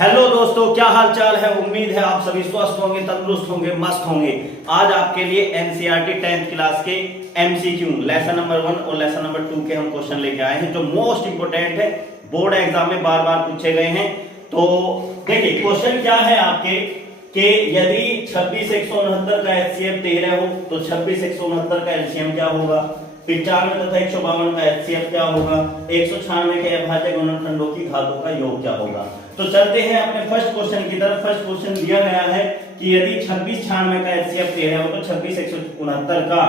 Hello दोस्तों, क्या हाल चाल है। उम्मीद है आप सभी स्वस्थ होंगे, तंदुरुस्त होंगे, मस्त होंगे। आज आपके लिए एनसीईआरटी 10th क्लास के एमसीक्यू लेसन नंबर 1 और लेसन नंबर 2 के हम क्वेश्चन लेके आए हैं जो मोस्ट इंपोर्टेंट है, बोर्ड एग्जाम में बार बार पूछे गए हैं। तो देखिए क्वेश्चन क्या है आपके कि यदि 26,169 का एचसीएफ 13 हो तो 26,169 का एलसीएम क्या होगा, 95 तथा 152 का एचसीएफ क्या होगा, 196 के अभाज्य गुणनखंडों की घातों का योग क्या होगा। तो चलते हैं अपने फर्स्ट क्वेश्चन की तरफ। फर्स्ट क्वेश्चन दिया गया है कि यदि 2696 का एचसीएफ 13 हो तो 26,169 का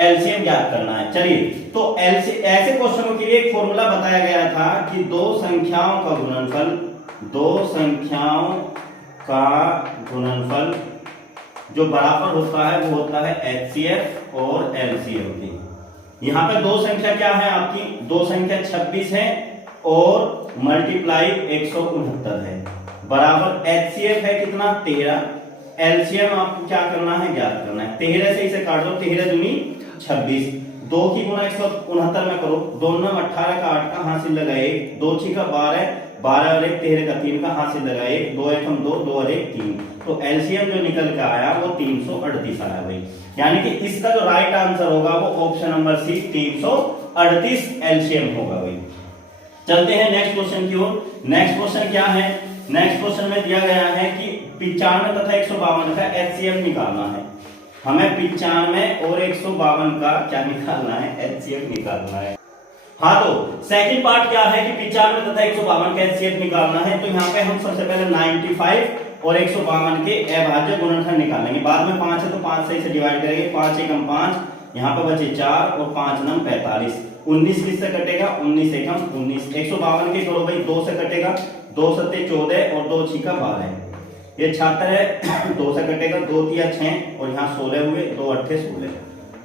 एलसीएम ज्ञात करना है। चलिए, तो ऐसे क्वेश्चनों के लिए एक फॉर्मूला बताया गया था कि दो संख्याओं का गुणनफल जो बराबर होता है वो होता है एचसीएफ और एलसीएम की। यहाँ पे दो संख्या क्या है आपकी, दो संख्या 26 है और मल्टीप्लाई 169 है, बराबर एचसीएफ है कितना 13, एलसीएम आपको क्या करना है, ज्ञात करना है। 13 से इसे काट दो, 13 दूनी 26, 2 की गुणा 169 में करो, 2 9 18 का 8 का हासिल लगा 1, 2 6 का 12, 12 और 1 13 का 3 का हासिल लगा 1, 2 1 2, 2 और 1 3। तो एलसीएम जो निकल के आया वो 338 आया भाई। यानी कि इसका जो राइट आंसर होगा वो ऑप्शन नंबर सी 338 एलसीएम होगा भाई। चलते हैं नेक्स्ट क्वेश्चन की ओर। नेक्स्ट क्वेश्चन क्या है, नेक्स्ट क्वेश्चन में दिया गया है कि 95 तथा 152 का एचसीएफ निकालना है। हमें 95 और 152 का क्या निकालना है, एचसीएफ निकालना है। हाँ, तो सेकंड पार्ट क्या है कि 95 तथा 152 का एचसीएफ निकालना है। तो यहाँ पे हम सबसे पहले 95 और 152 के अभाज्य गुणनखंड निकालेंगे। बाद में 5 है तो 5 से इसे डिवाइड करेंगे, 5 एकम 5, यहाँ पे बचे 4 और 5 9 45, 19 किससे कटेगा, 19 एकम 19। 152 के करो भाई, 2 से कटेगा, 2 सत्ते 14 और 2 छिका 12, ये 76 है, 2 से कटेगा, 2 तिया 6 और यहाँ 16 हुए, 2 अट्ठे 16,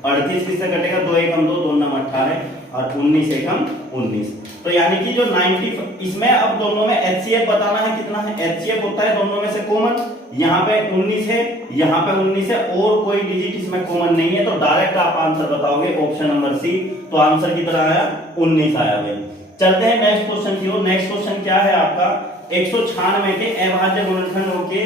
38 किससे कटेगा, 2 एकम 2, 2 9 18 और 19 एकम 19। तो यानी कि जो 90 इसमें अब दोनों में एचसीएफ बताना है कितना है, एचसीएफ होता है दोनों में से कॉमन, यहाँ पे 19 है, यहाँ पे 19 है और कोई डिजिट इसमें कॉमन नहीं है, तो डायरेक्ट आप आंसर बताओगे ऑप्शन नंबर सी। तो आंसर कितना आया, 19 आया भाई। चलते हैं नेक्स्ट क्वेश्चन की ओर। नेक्स्ट क्वेश्चन क्या है आपका, 196 के अभाज्य गुणनखंडों के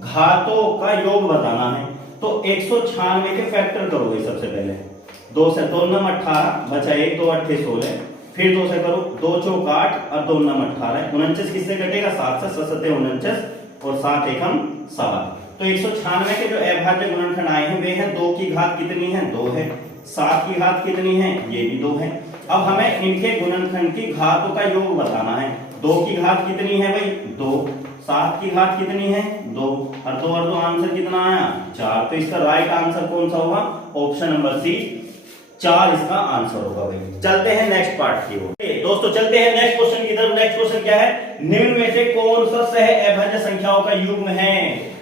घातों का योग बताना है। तो 196 के फैक्टर करोगे सबसे पहले, 2 से 2 9 18 बचा 1, 2 अट्ठे 16, फिर 2 से करो, 2 चौक 8 और 2 9 18, 49 किससे कटेगा, 7 से, 7 7 49 और 7 एकम 7। तो 196 के जो अभाज्य गुणनखंड आए हैं वे हैं 2 की घात कितनी है, 2 है, 7 की घात कितनी है, ये भी 2 है। अब हमें इनके गुणनखंड की घातों का योग बताना है। 2 की घात कितनी है भाई, 2, 7 की घात कितनी है, 2 और 2 आंसर कितना आया, 4। तो इसका राइट आंसर कौन सा होगा, ऑप्शन नंबर सी 4 इसका आंसर होगा भाई। चलते हैं नेक्स्ट पार्ट की ओर। दोस्तों चलते हैं नेक्स्ट क्वेश्चन की तरफ। नेक्स्ट क्वेश्चन क्या है, निम्न में से कौन सा सह अभाज्य संख्याओं का युग्म है।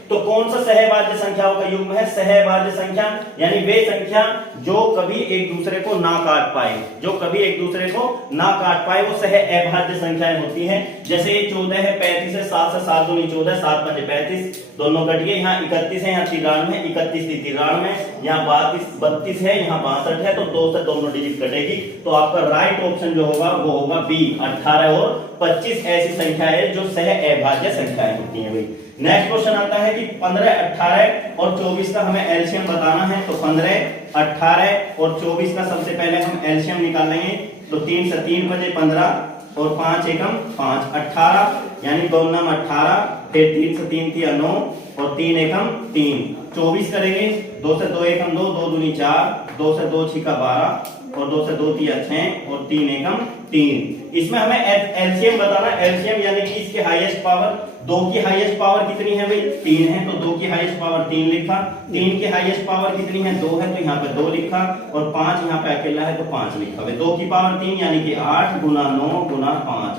तो कौन सा सहभाज्य संख्याओं का युग्म है, सहभाज्य संख्या यानी वे संख्या जो कभी एक दूसरे को ना काट पाए, जो कभी एक दूसरे को ना काट पाए वो सह अभाज्य संख्याएं होती हैं। जैसे ये 14 है, 35 है, 7 से 7 दूनी 14, 7 5 35, दोनों कट गए। यहाँ 31 है, यहाँ 93 है, 31 93, यहाँ 32 है, यहाँ 62 है, तो 2 से दोनों डिजिट कटेगी। तो आपका राइट ऑप्शन जो होगा वो होगा बी, 18 और 25 ऐसी संख्याएं जो सह अभाज्य संख्याएं होती हैं भाई। नेक्स्ट क्वेश्चन आता है कि 15 18 और 24 का हमें एलसीएम बताना है। तो 15 18 और 24 का सबसे पहले हम एलसीएम निकालेंगे। तो 3 से 3 बजे 15 और 5 एकम 5 18, यानी 2 9 18, फिर 3 से 3 तिया 9 और 3 एकम 3, 24 करेंगे। 2 से 2 एकम 2, 2 दूनी 4, 2 से 2 छिका 12 और 2 से 2 तिया 6 और 3 एकम 3। इसमें हमें एलसीएम बताना है। एलसीएम यानी कि इसके हाईएस्ट पावर, 2 की हाईएस्ट पावर कितनी है भाई, 3 है, तो 2 की हाईएस्ट पावर 3 लिखा। 3 की हाईएस्ट पावर कितनी है, 2 है, तो यहाँ पे 2 लिखा और 5 यहाँ पे अकेला है तो 5 लिखा। 2 की पावर 3 यानी कि 8 गुना 9 गुना 5,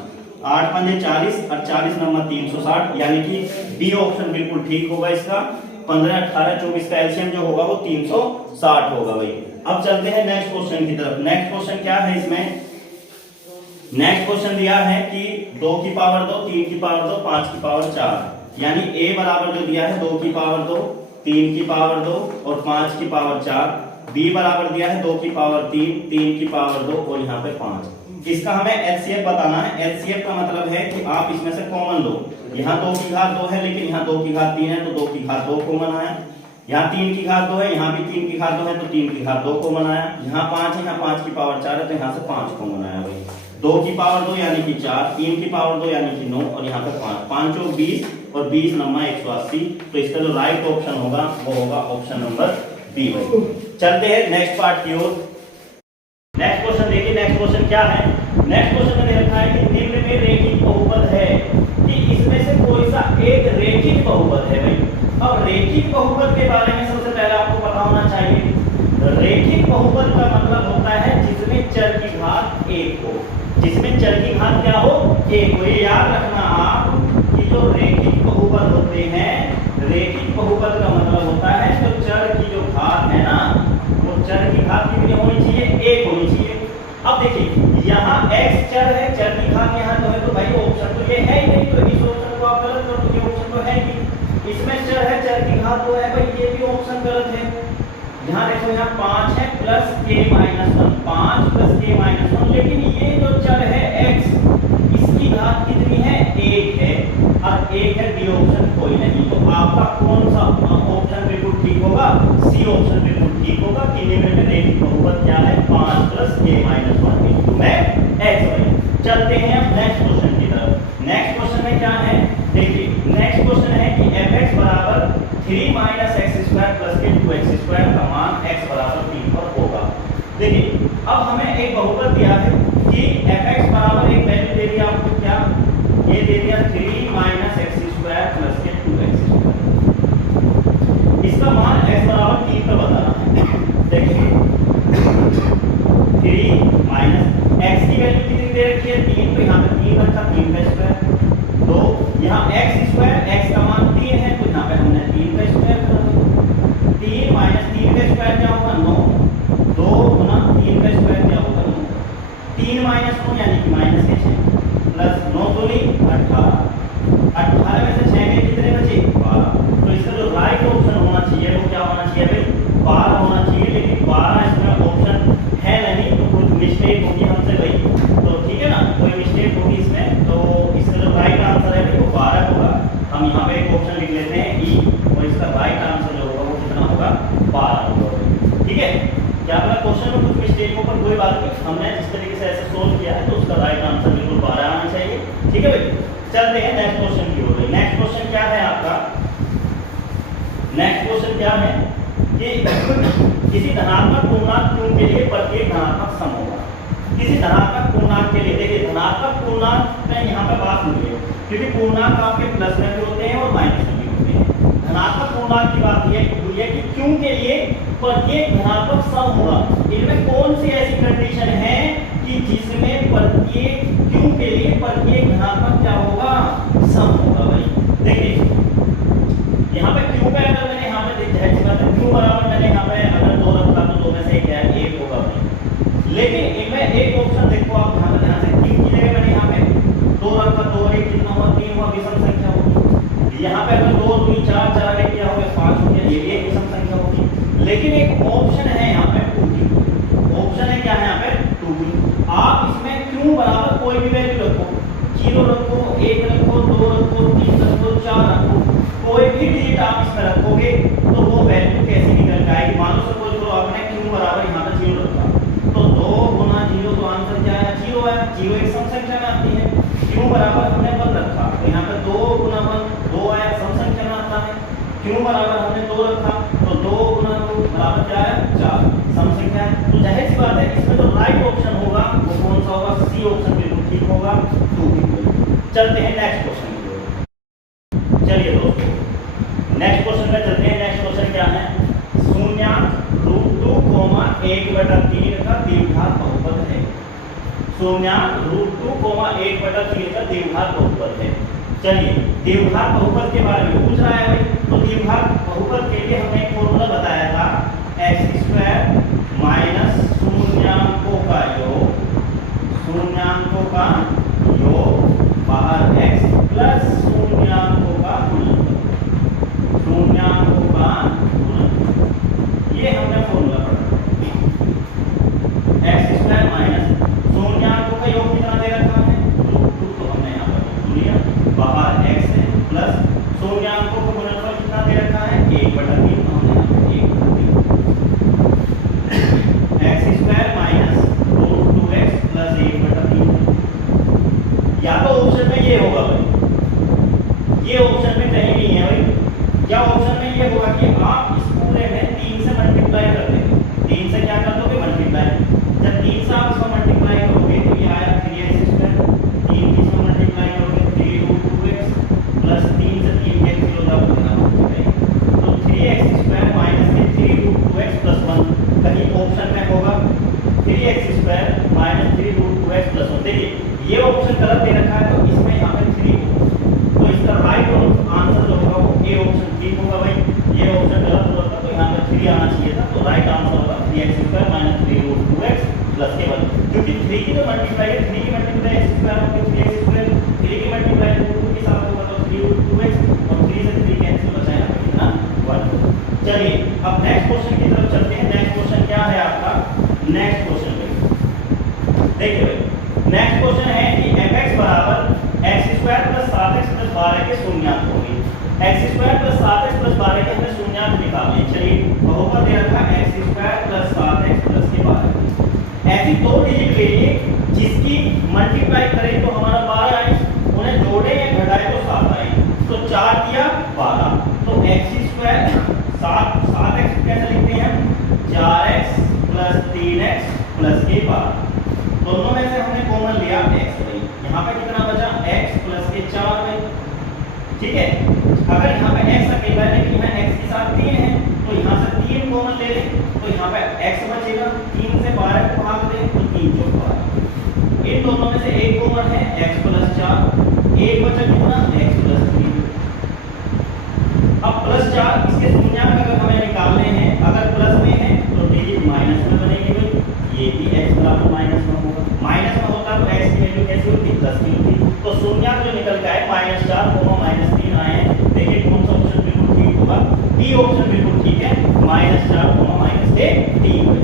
8 5 40 और 40 नंबर 360, यानी कि बी ऑप्शन बिल्कुल ठीक होगा इसका। 15 18 24 का एलसीएम जो होगा वो 360 होगा भाई। अब चलते हैं नेक्स्ट क्वेश्चन की तरफ। नेक्स्ट क्वेश्चन क्या है, इसमें नेक्स्ट क्वेश्चन दिया है कि 2 की पावर 2, 3 की पावर 2, 5 की पावर 4, यानी a बराबर जो दिया है 2 की पावर 2, 3 की पावर 2 और 5 की पावर 4, b बराबर दिया है 2 की पावर 3, 3 की पावर 2 और यहाँ पे 5। इसका हमें एचसीएफ बताना है। एचसीएफ का मतलब है कि आप इसमें से कॉमन लो। यहाँ 2 की घात 2 है, लेकिन यहाँ 2 की घात 3 है, तो 2 की घात 2 कॉमन आया। यहाँ 3 की घात 2 है, यहाँ भी 3 की घात 2 है, तो 3 की घात 2 कॉमन आया। यहाँ 5 है, यहाँ 5 की पावर 4 है, तो यहाँ से 5 कॉमन आया भाई। 2 की पावर 2 यानी कि 4, 3 की पावर 2 यानी कि 9, और यहाँ पे 5, 5 और 20, और 20 9 180। तो इसका जो राइट ऑप्शन होगा वो होगा ऑप्शन नंबर बी भाई। चलते हैं नेक्स्ट पार्ट की ओर। नेक्स्ट क्वेश्चन देखिए, नेक्स्ट क्वेश्चन क्या है। नेक्स्ट क्वेश्चन में दे रखा है कि निम्न में रेखिक बहुपद है कि इसमें से कोई सा एक रेखिक बहुपद है भाई। अब रेखिक बहुपद के बारे में सबसे पहले आपको पता होना चाहिए। रेखिक बहुपद का मतलब होता है जिसमें चर की घात 1 हो। जिसमें चर की घात क्या हो? 1 हो। ये याद रखना आप कि जो रेखिक बहुपद होते हैं, रेखिक बहुपद का मतलब होता है जो चर की जो घात है ना, वो चर की घात कितनी होनी चाहिए? 1 होनी चाहिए। अब देखिए यहाँ x चर है, चर की घात यहाँ तो है, तो भाई ऑप्शन तो ये है ही नहीं, तो इस ऑप्शन को आप गलत कर दो, ये ऑप्शन तो है ही। इसमें चर है, चर की घात 2 है भाई, ये भी ऑप्शन गलत है। यहाँ देखो यहाँ 5 है plus k minus 1, 5 plus k minus 1, लेकिन ये जो चर है x, इसकी घात कितनी है? 1 है, और 1 है, डी ऑप्शन कोई नहीं। तो आपका कौन सा ऑप्शन बिल्कुल ठीक होगा? सी ऑप्शन बिल्कुल ठीक होगा कि निम्न में रेखिक बहुपद क्या है? 5 प्लस k माइनस 1 इनटू में x भाई। चलते हैं अब नेक्स्ट क्वेश्चन की तरफ। नेक्स्ट क्वेश्चन में क्या है देखिए, नेक्स्ट क्वेश्चन है कि fx बराबर 3 माइनस एक्स स्क्वायर प्लस के 2x स्क्वायर का मान x बराबर 3 पर होगा। देखिए अब हमें एक बहुपद दिया है कि fx बराबर एक वैल्यू दे दिया आपको, क्या ये दे दिया 3 माइनस एक्स स्क्वायर प्लस के 2x स्क्वायर। इसका मान x बराबर 3 पर बताना है। देखिए 3 माइनस x की वैल्यू कितनी दे रखी है? 3, तो यहाँ पे 3 रखा, 3 का स्क्वायर। तो यहाँ x स्क्वायर, x का मान 3 है, तो यहाँ पे हमने 3 का स्क्वायर कर दिया। 3 माइनस 3 का स्क्वायर क्या होगा? 9। 2 गुना 3 का स्क्वायर क्या होगा? 9। 3 माइनस 9 यानी कि माइनस के 6 प्लस 9 दूनी 18। 18 में से 6 के कितने बचे? 12। तो इसका जो राइट ऑप्शन होना चाहिए वो क्या होना चाहिए भाई? 12 होना चाहिए, लेकिन 12 इसमें ऑप्शन है नहीं, तो कुछ मिस्टेक होगी हमसे भाई। तो ठीक है ना, कोई मिस्टेक होगी इसमें, तो इसका जो राइट आंसर है वो 12 होगा। हम यहाँ पे एक ऑप्शन लिख लेते हैं ई, और इसका राइट आंसर जो होगा वो कितना होगा? 12 होगा। ठीक है, क्या पता क्वेश्चन में कुछ मिस्टेक हो, पर कोई बात नहीं, हमने जिस तरीके से ऐसे सोल्व किया है तो उसका राइट आंसर बिल्कुल 12 आना चाहिए। ठीक है भाई, चलते हैं नेक्स्ट क्वेश्चन की ओर। नेक्स्ट क्वेश्चन क्या है आपका? नेक्स्ट क्वेश्चन क्या है कि किसी धनात्मक पूर्णांक q के लिए प्रत्येक धनात्मक सम होगा। किसी धनात्मक पूर्णांक के लिए, देखिए धनात्मक पूर्णांक में यहाँ पे बात हुई है, क्योंकि पूर्णांक आपके प्लस में भी होते हैं और माइनस में भी होते हैं। धनात्मक पूर्णांक की बात ये हुई है कि q के लिए प्रत्येक धनात्मक सम होगा। इनमें कौन सी ऐसी कंडीशन है कि जिसमें प्रत्येक q के लिए प्रत्येक धनात्मक क्या होगा? सम होगा भाई। देखिए यहाँ पे q पे अगर मैंने यहाँ पे देखा है q बराबर मैंने यहाँ पे अगर 2 रखा तो 2 में से क्या है? 1 होगा भाई। लेकिन इनमें एक ऑप्शन देखो आप यहाँ पे ध्यान से, q की जगह मैंने यहाँ पे 2 रखा, 2 और 1 कितना हुआ? 3 हुआ, विषम संख्या होगी। यहाँ पे अगर 2 दूनी 4, 4 1 क्या हो गया? 5 हो गया, ये भी एक विषम संख्या होगी। लेकिन एक ऑप्शन है यहाँ पे 2q। ऑप्शन है क्या है यहाँ पे? 2q। आप इसमें q बराबर कोई भी वैल्यू रखो, 0 रखो, 1 रखो, 2 रखो, 3 रखो, 4 रखो, कोई भी डिजिट आप इसमें रखोगे तो वो वैल्यू कैसी निकल जाएगी? मान लो सपोज करो आपने q बराबर यहाँ पे 0 रखा, तो 2 गुना 0 तो आंसर क्या है? 0 है। 0 एक सम संख्या में आती है। q बराबर हमने 1 रखा, तो यहाँ पे 2 गुना 1 2 आया, सम संख्या में आता है। q बराबर हमने 2 रखा, तो 2 गुना 2 बराबर क्या है? 4, सम संख्या है। तो जाहिर सी बात है इसमें जो राइट ऑप्शन होगा वो कौन सा होगा? सी ऑप्शन बिल्कुल ठीक होगा, 2q। चलते हैं नेक्स्ट क्वेश्चन की ओर। चलिए दोस्तों नेक्स्ट क्वेश्चन में चलते हैं। नेक्स्ट क्वेश्चन क्या है? शून्यांक √2, 1/3 का द्विघात बहुपद है। शून्यांक √2, 1/3 का द्विघात बहुपद है। चलिए द्विघात बहुपद के बारे में पूछ रहा है भाई, तो द्विघात बहुपद के लिए हमने एक फॉर्मूला बताया था, x² माइनस शून्याङ्कों का योग, शून्याङ्कों का योग बाहर x प्लस शून्याङ्कों का गुणनफल, शून्याङ्कों का गुणनफल। ये हमने फॉर्मूला पढ़ा, x² माइनस शून्याङ्कों का योग ये होगा भाई, ये ऑप्शन में कहीं नहीं है भाई। क्या ऑप्शन में ये होगा कि आप इस पूरे में 3 से मल्टीप्लाई कर देंगे, 3 से क्या कर दोगे मल्टीप्लाई। जब 3 से आप इसको मल्टीप्लाई करोगे तो ये आया 3x², 3 इसको मल्टीप्लाई करोगे 3√2x प्लस 3 से 3 कैंसिल होता है तो 3x² माइनस 3√2x प्लस 1, कहीं ऑप्शन में होगा 3x² माइनस 3√2x प्लस 1। देखिए ये ऑप्शन गलत दे रखा है तो इसमें यहाँ पे 3 होगा, तो इसका राइट आंसर जो होगा वो ए ऑप्शन ठीक होगा भाई। ये ऑप्शन गलत हो रहा था तो यहाँ पे 3 आना चाहिए था, तो राइट आंसर होगा 3x² माइनस 3√2x प्लस के 1, क्योंकि 3 की जो मल्टीप्लाई है 3 की मल्टीप्लाई x² होगी 3x², 3 की मल्टीप्लाई 2 के साथ होगा तो 3√2x और 3 से 3 कैंसिल बचा यहाँ पे कितना 1। चलिए अब नेक्स्ट क्वेश्चन की तरफ चलते हैं। नेक्स्ट क्वेश्चन क्या है आपका, नेक्स्ट क्वेश्चन देखिए भाई, नेक्स्ट क्वेश्चन है कि fx बराबर x² प्लस 7x प्लस 12 के शून्यांक होंगे। x² प्लस 7x प्लस 12 के हमें शून्यांक निकालने हैं। चलिए बहुपद दे रखा है x² प्लस 7x प्लस के 12, ऐसी दो डिजिट ले लिए जिसकी मल्टीप्लाई करें तो हमारा 12 आए, उन्हें जोड़े या घटाए तो 7 आए, तो 4 दिया 12, तो x² 7x कैसे लिखते हैं 4x प्लस 3x प्लस के 12, दोनों में से हमने कॉमन लिया x भाई, यहाँ पे कितना बचा x प्लस के 4 भाई, ठीक है। अगर यहाँ पे x अकेला है लेकिन यहाँ x के साथ 3 है तो यहाँ से 3 कॉमन ले लें तो यहाँ पे x बचेगा, 3 से 12 को भाग दें तो 3 × 12, इन दोनों में से एक कॉमन है x प्लस 4, एक बचा कितना x प्लस 3। अब प्लस 4 इसके शून्यांक अगर हमें निकालने हैं, अगर प्लस में है तो डिजिट माइनस में बनेगी भाई, ये भी x बराबर माइनस में होगा, माइनस में होता तो x की वैल्यू कैसी होती प्लस की होती, तो शून्यांक जो निकल के आए -4, -3 आए हैं। देखिए कौन सा ऑप्शन बिल्कुल ठीक होगा, बी ऑप्शन बिल्कुल ठीक है, -4, -3।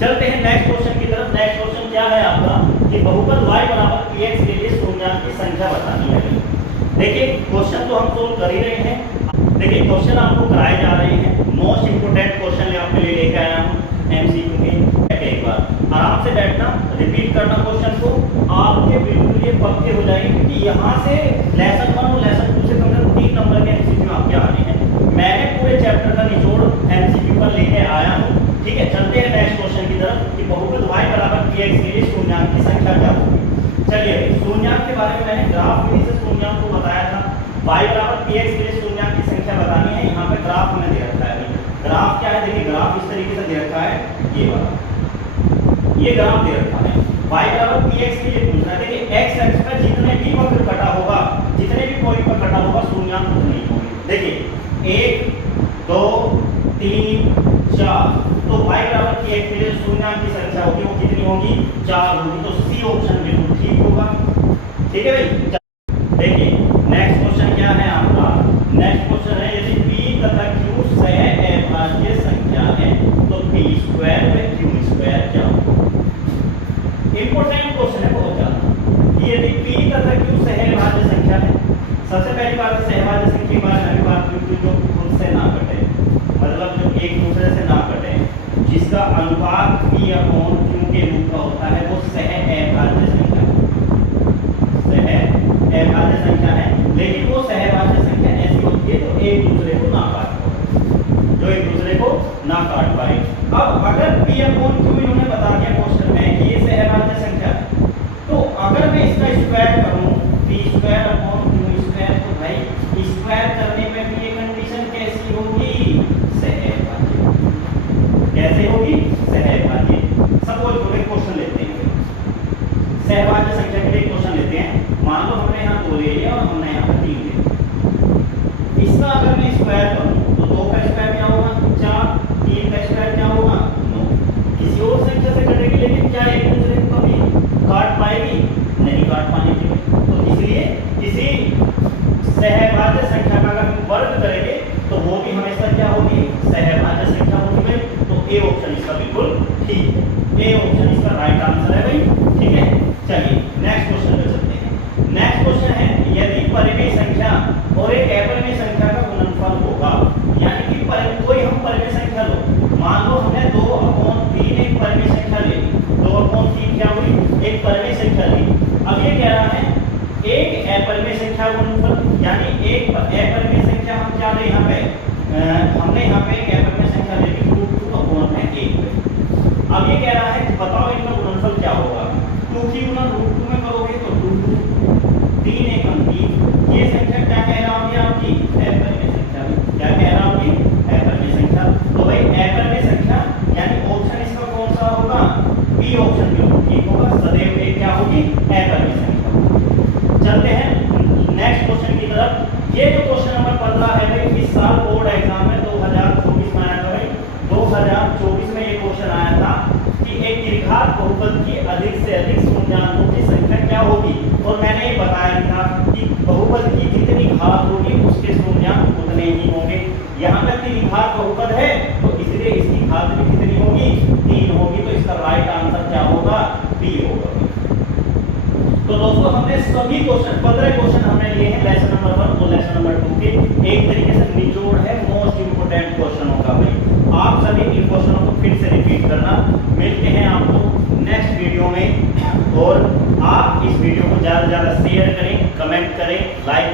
चलते हैं नेक्स्ट क्वेश्चन की तरफ। नेक्स्ट क्वेश्चन क्या है आपका कि बहुपद y बराबर px के लिए शून्यांक की संख्या बतानी है। देखिए क्वेश्चन तो हम सोल्व कर ही रहे हैं, देखिए क्वेश्चन आपको कराए जा रहे हैं, मोस्ट इंपोर्टेंट क्वेश्चन आपके लिए लेके आया हूँ एमसीक्यू के। एक बार आराम से बैठना, रिपीट करना क्वेश्चन को, आपके बिल्कुल ये पक्के हो जाएंगे, क्योंकि यहाँ से लेसन 1 और लेसन 2 से कम से कम 3 नंबर के एमसीक्यू आपके आ रहे हैं। मैंने पूरे चैप्टर का निचोड़ एमसीक्यू पर लेके आया हूँ, ठीक है। चलते हैं नेक्स्ट क्वेश्चन की तरफ कि बहुपद y बराबर px के लिए शून्यांक की संख्या क्या होगी। चलिए शून्यांक के बारे में मैंने ग्राफ विधि से शून्यांक को बताया था, y बराबर px के लिए शून्यांक की संख्या बतानी है। यहाँ पे ग्राफ हमें दे रखा है, ग्राफ क्या है, देखिए ग्राफ इस तरीके से दे रखा है, ये वाला ये ग्राफ दे रखा है, y बराबर px के लिए पूछना है। देखिए x एक्सिस पर जितने भी वक्र कटा होगा, जितने भी पॉइंट पर कटा होगा शून्यांक उतने ही होंगे। देखिए 1 2 3 4, तो y बराबर px के लिए शून्यांक की संख्या होगी वो कितनी होगी 4 होगी, तो सी ऑप्शन बिल्कुल ठीक होगा, ठीक है भाई। देखिए नेक्स्ट क्वेश्चन क्या है आपका, नेक्स्ट क्वेश्चन है यदि p तथा q सह अभाज्य संख्या है तो p² व q² क्या होगा। इंपॉर्टेंट क्वेश्चन है बहुत ज्यादा, यदि p तथा q सह अभाज्य संख्या है, सबसे पहली बात सहभाज्य संख्या की बात मैंने बात की जो खुद से ना कटे, मतलब जो एक दूसरे से ना कटे, जिसका अनुपात p/q के रूप का होता है वो सह अभाज्य संख्या है, सह अभाज्य संख्या है। लेकिन वो सहभाज्य संख्या ऐसी होती है जो एक दूसरे को ना काट पाए, जो एक दूसरे को ना काट पाए। अब अगर p/q इन्होंने बता दिया क्वेश्चन में कि ये सहभाज्य संख्या है, तो अगर मैं इसका स्क्वायर करूं p²/q², तो भाई स्क्वायर करने में भी ये कंडीशन कैसी होगी सहभाज्य, कैसे होगी सहभाज्य। सपोज कोई क्वेश्चन लेते हैं, सहभाज्य संख्या के लिए क्वेश्चन लेते हैं, मान लो हमने यहाँ 2 ले लिया और हमने यहाँ 3 ले लिया, इसका अगर मैं स्क्वायर करूं तो 2 का स्क्वायर क्या होगा 4, 3 का स्क्वायर क्या होगा 9, किसी और संख्या से कटेगी लेकिन क्या एक दूसरे को कभी काट पाएगी, नहीं काट पाने की। तो इसलिए किसी सहभाज्य संख्या का अगर हम वर्ग करेंगे तो वो भी हमेशा क्या होगी सहभाज्य संख्या होगी, तो ए ऑप्शन इसका बिल्कुल ठीक है, ए ऑप्शन इसका राइट आंसर है भाई, ठीक है। चलिए नेक्स्ट क्वेश्चन पे चलते हैं। नेक्स्ट क्वेश्चन है यदि परिमेय संख्या और एक अपरिमेय संख्या का गुणनफल होगा, यानी कि कोई हम परिमेय संख्या लो, मान लो हमने 2/3 एक परिमेय संख्या ली, 2/3 क्या हुई एक परिमेय संख्या ली। अब ये कह रहा है एक अपरिमेय संख्या गुणनफल, यानी एक अपरिमेय संख्या हम क्या ले यहाँ पे हमने यहाँ पे एक अपरिमेय संख्या ले ली √2 अपॉन में 1 पे। अब ये कह रहा है कि बताओ इनका गुणनफल क्या होगा। 2 की गुणा √2 में करोगे तो 2 3 1 3, ये संख्या क्या कह रहा हूँ आपकी अपरिमेय संख्या। क्या कह रहा हूँ अपरिमेय संख्या। तो भाई अपरिमेय संख्या यानी ऑप्शन इसका कौन सा होगा, बी ऑप्शन बिल्कुल ठीक होगा, सदैव एक क्या होगी अपरिमेय संख्या। चलते हैं नेक्स्ट क्वेश्चन की तरफ। ये जो क्वेश्चन नंबर 15 है भाई, इस साल बोर्ड एग्जाम में 2024 में आया था भाई। 2024 में ये क्वेश्चन आया था कि एक द्विघात बहुपद की अधिक से अधिक शून्याङ्कों की संख्या क्या होगी। और मैंने ये बताया था कि बहुपद की जितनी घात होगी उसके शून्याङ्क उतने ही होंगे। यहाँ पे द्विघात बहुपद है तो इसलिए इसकी घात भी कितनी होगी 3 होगी। तो इसका राइट आंसर क्या होगा, बी होगा। तो दोस्तों हमने सभी क्वेश्चन 15 क्वेश्चन हमने लिए हैं लेसन नंबर 1 और लेसन नंबर 2 के। एक तरीके से निचोड़ है मोस्ट इंपोर्टेंट क्वेश्चनों का भाई। आप सभी इन क्वेश्चनों को फिर से रिपीट करना। मिलते हैं आपको नेक्स्ट वीडियो में, और आप इस वीडियो को ज्यादा से ज्यादा शेयर करें, कमेंट करें, लाइक